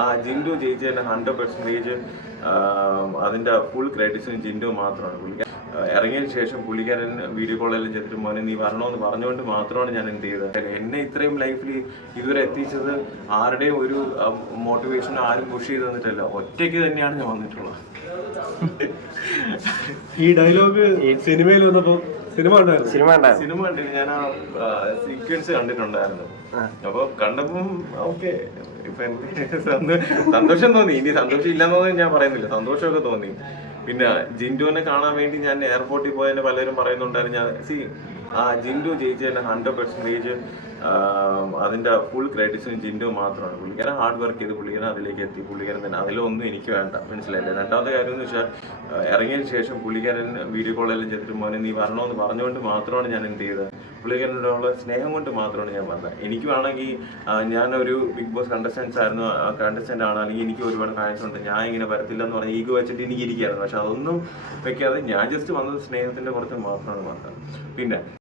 ആ ജിൻഡു ജയിച്ചതിന്റെ hundred percentage അതിന്റെ ഫുൾ ക്രെഡിറ്റ്സും ജിൻഡു മാത്രമാണ്. പുള്ളിക്കാരൻ ഇറങ്ങിയതിന് ശേഷം പുള്ളിക്കാരൻ വീഡിയോ കോളെല്ലാം ചെയ്തിട്ട് മോനെ നീ വരണമെന്ന് പറഞ്ഞുകൊണ്ട് മാത്രമാണ് ഞാൻ എന്ത് ചെയ്തത്? എന്നെ ഇത്രയും ലൈഫിൽ ഇതുവരെ എത്തിച്ചത് ആരുടെയും ഒരു മോട്ടിവേഷൻ ആരും പുഷ് ചെയ്ത് തന്നിട്ടല്ല. ഒറ്റയ്ക്ക് തന്നെയാണ് ഞാൻ വന്നിട്ടുള്ളത്. ഈ ഡയലോഗ് സിനിമയിൽ വന്നപ്പോ സിനിമ ഉണ്ടായിരുന്നു സിനിമ ഉണ്ടായിരുന്നു സിനിമ കണ്ടിട്ട് ഞാൻ ആ സീക്വൻസ് കണ്ടിട്ടുണ്ടായിരുന്നു. അപ്പൊ കണ്ടപ്പം ഓക്കെ ഇപ്പൊ സന്തോഷം തോന്നി. ഇനി സന്തോഷം ഇല്ലെന്നൊന്നും ഞാൻ പറയുന്നില്ല. സന്തോഷമൊക്കെ തോന്നി. പിന്നെ ജിൻഡുവിനെ കാണാൻ വേണ്ടി ഞാൻ എയർപോർട്ടിൽ പോയതിന് പലരും പറയുന്നുണ്ടായിരുന്നു. ഞാൻ സി ആ ജിൻഡു ജയിച്ചതിന് ഹൺഡ്രഡ് പെർസെന്റേജ് അതിന്റെ ഫുൾ ക്രെഡിറ്റ്സും ജിൻഡു മാത്രമാണ്. പുള്ളിക്കാരൻ ഹാർഡ് വർക്ക് ചെയ്ത് പുള്ളിക്കാരൻ അതിലേക്ക് എത്തി. പുള്ളിക്കാരൻ തന്നെ അതിലൊന്നും എനിക്ക് വേണ്ട. മനസ്സിലായില്ലേ? രണ്ടാമത്തെ കാര്യം എന്ന് വെച്ചാൽ ഇറങ്ങിയതിന് ശേഷം പുള്ളിക്കാരൻ വീഡിയോ കോളെല്ലാം ചെയ്തിട്ട് മോനെ നീ വരണമെന്ന് പറഞ്ഞുകൊണ്ട് മാത്രമാണ് ഞാൻ എന്ത് ചെയ്തത്. പുള്ളിക്കാരനോടുള്ള സ്നേഹം കൊണ്ട് മാത്രമാണ് ഞാൻ വന്നത്. എനിക്ക് വേണമെങ്കിൽ ഞാനൊരു ബിഗ് ബോസ് കണ്ടസ്റ്റൻസ് ആയിരുന്നു കണ്ടസ്റ്റന്റ് ആണ് അല്ലെങ്കിൽ എനിക്ക് ഒരുപാട് ഫാൻസ് ഉണ്ട് ഞാൻ ഇങ്ങനെ വരത്തില്ല എന്ന് പറഞ്ഞ് ഈഗോ വെച്ചിട്ട് എനിക്ക് ഇരിക്കുകയായിരുന്നു. പക്ഷെ അതൊന്നും വെക്കാതെ ഞാൻ ജസ്റ്റ് വന്നത് സ്നേഹത്തിന്റെ പുറത്ത് മാത്രമാണ് വന്നത്. പിന്നെ